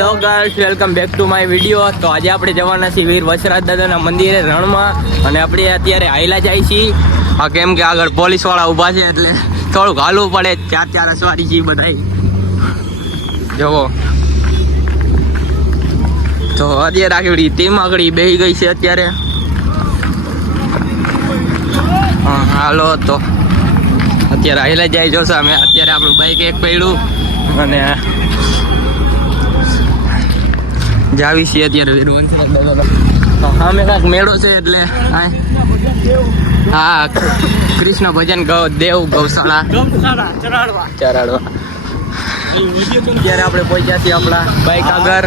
Hello guys, welcome back to my video. તો આજે આપણે જવાના છીએ વીર વસરાજ દાદાના મંદિરે રણમાં, અને આપણે અત્યારે હાઈલા જાય છીએ. કેમ કે આગળ પોલીસ વાળા ઊભા છે એટલે થોડુંક હાલવું પડે. ચાર અસવારી છીએ બધા. જોવો તો અત્યારે આખી ટીમ આગળ બેસી ગઈ છે અત્યારે. હાલો તો અત્યારે હાઈલા જાય જોશે. અમે અત્યારે આપણું બાઈક એક પડ્યું અને જાવી છીએ અત્યારે સામે કાંઈક મેળો છે એટલે હા કૃષ્ણ ભજન દેવ ગૌશાળા ચરાડવા. અત્યારે આપણે પહોંચ્યા છીએ આપણા બાઈક આગળ.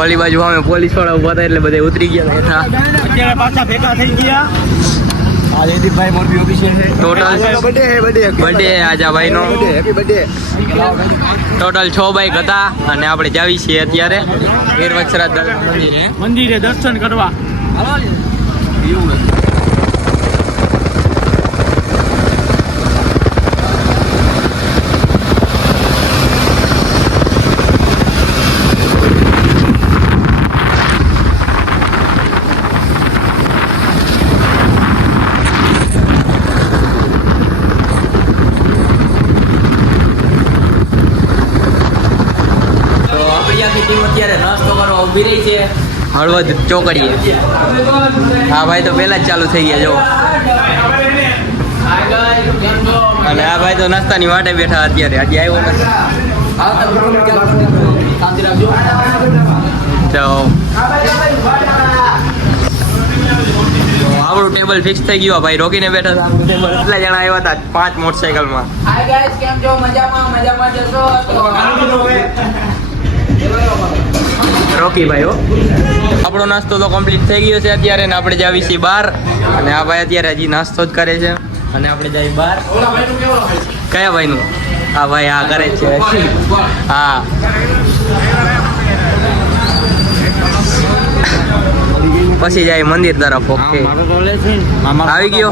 ઓલી બાજુ અમે પોલીસ વાળા ઉભા હતા એટલે બધા ઉતરી ગયા હેઠા. અત્યારે પાછા ભેગા થઈ ગયા. ભાઈ મોરબી ઓફિસે છે. ટોટલ બર્થડે આજા ભાઈનો. ટોટલ 6 બાઈક હતા અને આપણે જાવી છીએ અત્યારે વીર વસરાજ મંદિરે દર્શન કરવા. અત્યારે નાસ્તો કરવા ઉભી રહી છે હળવદ ચોકડીએ. હા ભાઈ તો પહેલા જ ચાલુ થઈ ગયા જો. અને આ ભાઈ તો નાસ્તાની વાટે બેઠા અત્યારે. હજી આવ્યો નથી. તો આપણું ટેબલ ફિક્સ થઈ ગયું. ભાઈ રોકીને બેઠા હતા. કેટલા જણા આવ્યા હતા? 5 મોટરસાઇકલમાં. રોકી ભાઈ આપણો નાસ્તો તો કમ્પ્લીટ થઈ ગયો છે અત્યારે, ને આપણે જાવી છીએ બહાર. અને આ ભાઈ અત્યારે હજી નાસ્તો જ કરે છે અને આપણે જઈએ બહાર. કયા ભાઈનું? હા ભાઈ આ કરે છે. હા પછી જાય મંદિર તરફ. ઓકે આવી ગયો.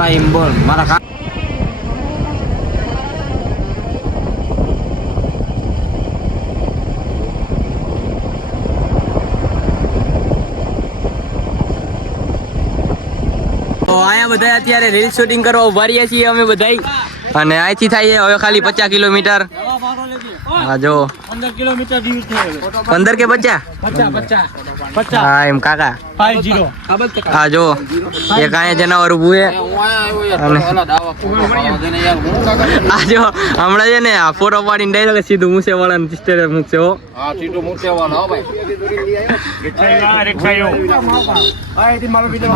આયા બધા અત્યારે રીલ શૂટિંગ કરવા ઉભા રહ્યા છીએ અમે બધા. અને અહીંથી થાય હવે ખાલી 50 કિલોમીટર. હા જો 15 કિલોમીટર 15 કે 50 હા એમ કાકા 50. હા જો એક અહીંયા જનાવર ઉભું છે. આ જો હમણાં છે ને આ ફોટો પાડીને ડાયરેક્ટ સીધું મૂસે વાળાને સિસ્ટરે મૂકશે. હો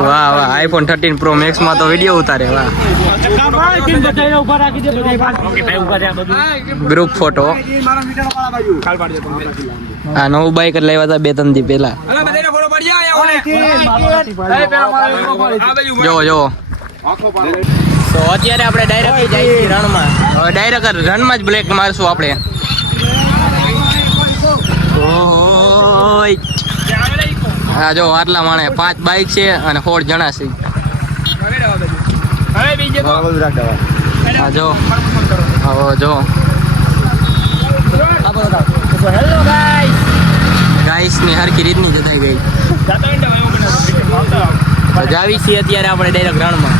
વાહ વાહ આઈફોન 13 પ્રો મેક્સ માં તો વિડીયો ઉતારે. વાહ ગ્રુપ ફોટો. હા નવું બાઈક જ લાવ્યા હતા 2-3 દી પહેલા. જોવો જોવો. તો અત્યારે આપણે ડાયરેક્ટ જઈએ છીએ રણમાં. હવે ડાયરેક્ટ રણમાં જ બ્લેક મારશું આપણે. હા જો આટલા માણે 5 બાઈક છે અને 16 જણા છે. હા જો જો હેલો ગાઈસ ની હરકી રીતની જતાઈ ગઈ. જાવી છીએ અત્યારે આપણે ડાયરેક્ટ રણમાં.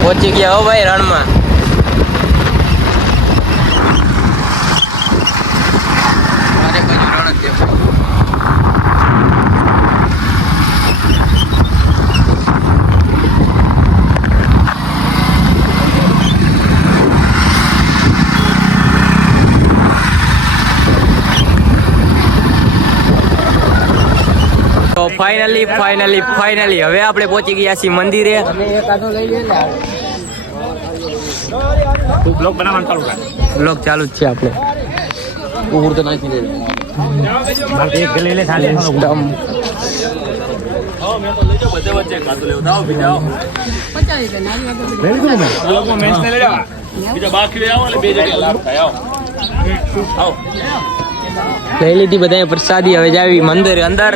પહોંચી ગયા હો ભાઈ રણમાં. તો ફાઇનલી હવે આપણે પહોંચી ગયા છીએ મંદિરે. બ્લોગ ચાલુ જ છે આપણે. લઈ લીધી બધાએ પ્રસાદી. હવે જાવી મંદિર અંદર.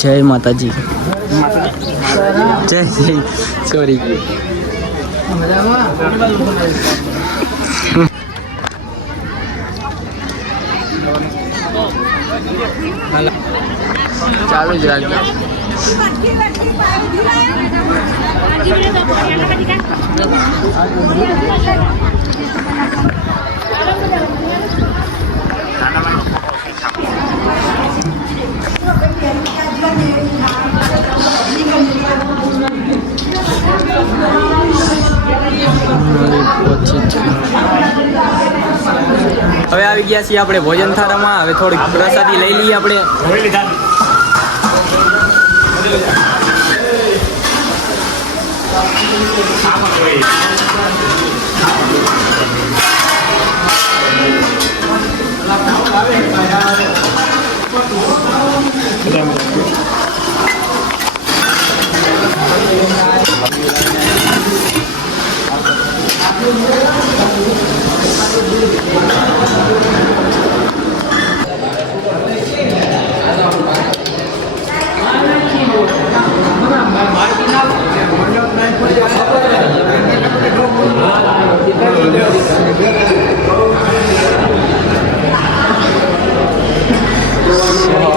જય માતાજી. જય સોરી. ચાલુ જ રાખજો. હવે આવી ગયા છીએ આપણે ભોજન થાળામાં. હવે થોડીક પ્રસાદી લઈ લઈએ આપણે.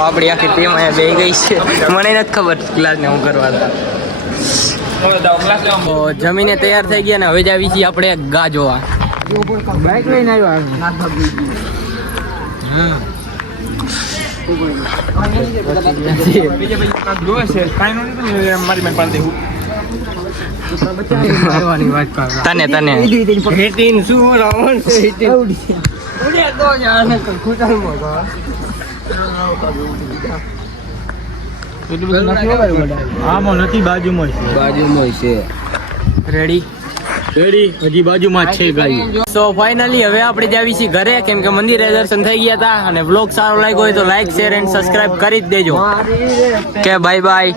આપણી આખી ટીમ અહીંયા બે ગઈ છે. મને નથી ખબર ક્લાસ ને હું કરવા હતા. તો જમીને તૈયાર થઈ ગયા ને હવે જ આવી છીએ આપણે ગા જોવા. બાઈક લઈને તને બાજુમાં છે. રેડી હજી બાજુમાં જ છે ગાડી. સો ફાઇનલી હવે આપણે જાવી છીએ ઘરે, કેમ કે મંદિરે દર્શન થઈ ગયા હતા. અને વ્લોગ સારો લાગ્યો હોય તો લાઈક શેર એન્ડ સબસ્ક્રાઇબ કરી જ દેજો. કે બાય બાય.